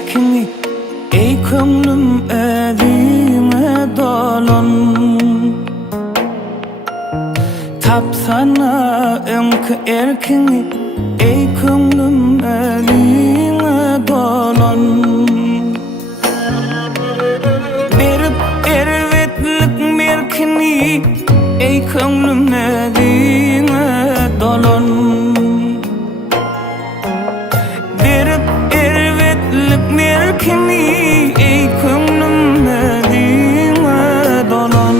erkini ey kömlüm özüme dolun tapsana önkü erkini ey kömlüm özüme dolun berip ervetlik merkini ey kömlüm özüme dolun merkini ey kömlüm özüme dolun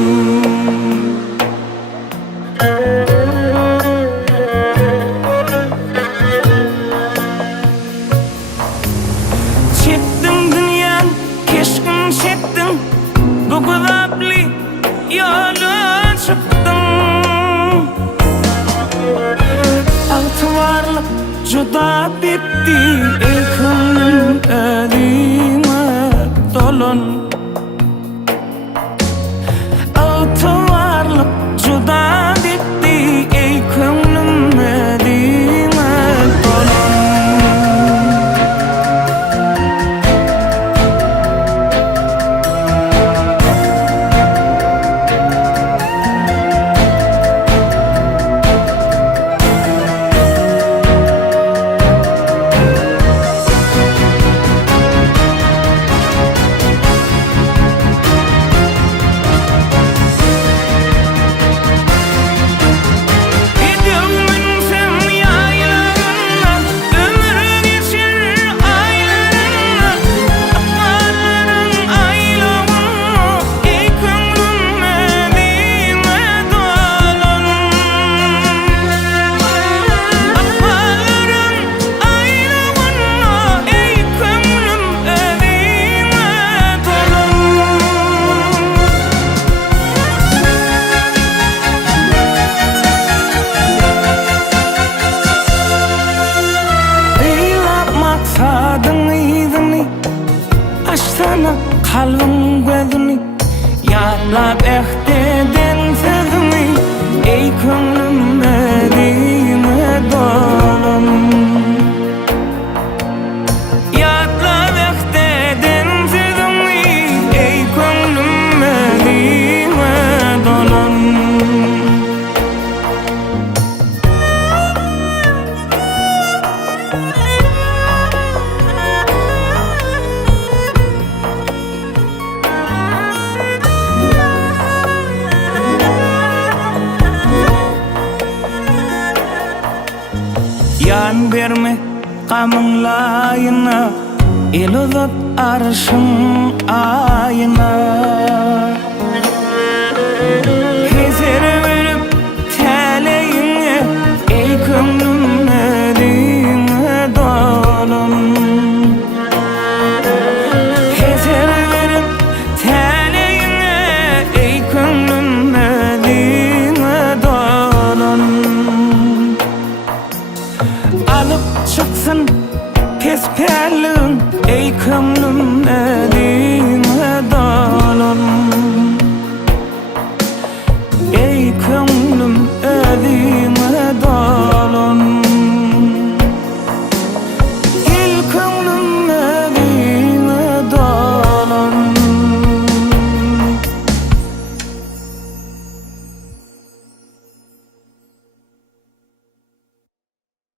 çektim dünyan keşkin çektim bu gudapli yola çıktım altı varlık juda bitti ey kömlüm özüme dolun altı varlık juda bitti ey kömlüm özüme dolun Açsana kalbim gözünü yatlap ehteden sözünü ey kömlüm özüme dolun yatlap ehteden sözünü ey kömlüm özüme dolun yan verme kamın layına el uzat arşın ayına hezer verip teleyine ey kömlüm özüme dolun hezer verip teleyine ey kömlüm özüme dolun alıp çıksın pes perlin ey kömlüm